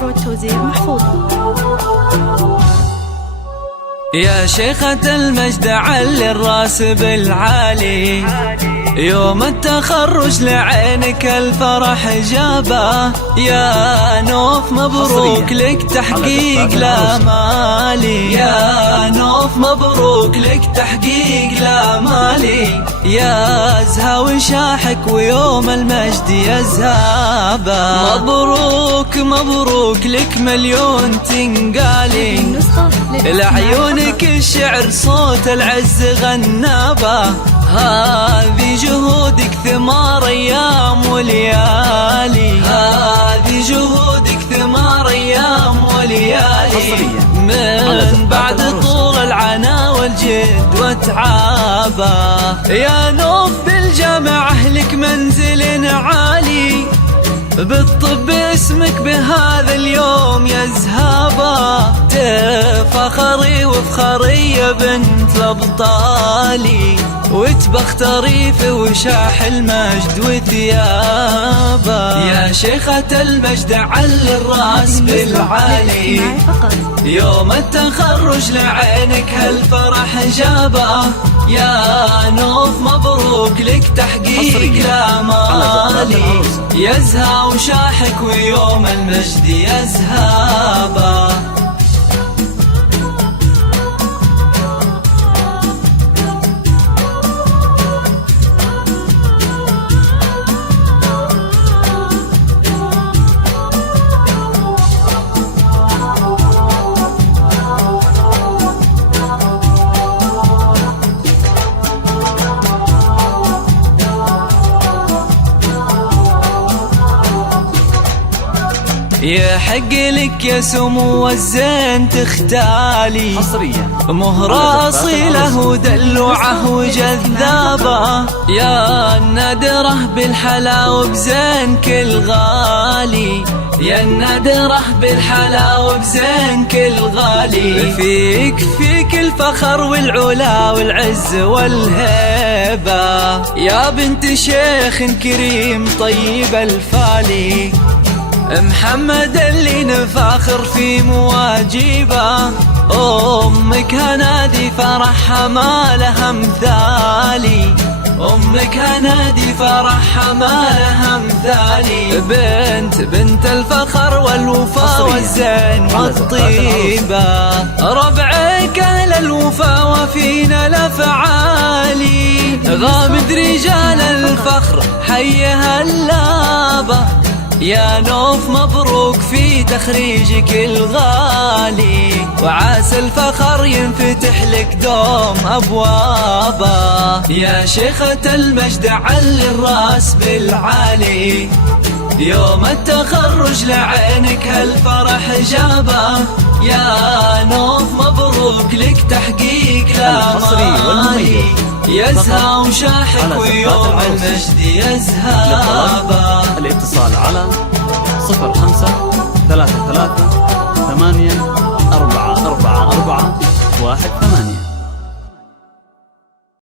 النشر والتوزيع محفوظ. يا شيخة المجد علي الراس بالعالي، يوم التخرج لعينك الفرح جابه، يا نوف مبروك لك تحقيق الامالي، يا نوف مبروك لك تحقيق الامالي، يا زهاوي شاحك ويوم المجد يزهابه، مبروك مبروك لك مليون تنقالي، لعيونك الشعر صوت العز غنابه، هذه جهودك ثمار ايام وليالي، هذه جهودك ثمار ايام وليالي، من بعد طول العنا والجد وتعابه، يا نوف بالجامعة لك منزل عالي، بالطب اسمك بهذا اليوم يزهابه، تفخري وفخري يا بنت الابطالي، وتبختري في وشاح المجد وثيابه، يا شيخة المجد علي الراس بالعالي، يوم التخرج لعينك هالفرح جابه، يا نوف مبروك لك تحقيق الامالي، يزهى وشاحك ويوم المجد يزهابه. يحق لك يا سمو الزين تختالي، حصريا مهرة أصيلة ودلوعة وجذابة، يا النادرة بالحلا وبزين كل غالي، يا النادرة بالحلا وبزين كل غالي، فيك الفخر والعلا والعز والهيبة، يا بنت شيخ كريم طيب الفالي، محمد اللي نفاخر في مواجبه، أمك هنادي فرحها ما لها مثالي، أمك هنادي فرحها ما لها مثالي، بنت الفخر والوفا والزين والطيبة، ربعك أهل الوفا وفينا الأفعالي، غامد رجال الفخر حيها اللابة، يا نوف مبروك في تخريجك الغالي، وعسى الفخر ينفتح لك دوم أبوابه، يا شيخة المجد علي الراس بالعالي، يوم التخرج لعينك هالفرح جابه، يا نوف مبروك لك تحقيق الامالي، يزهى وشاحك ويوم المجد يزهابه. الاتصال على 0533 8 444 18.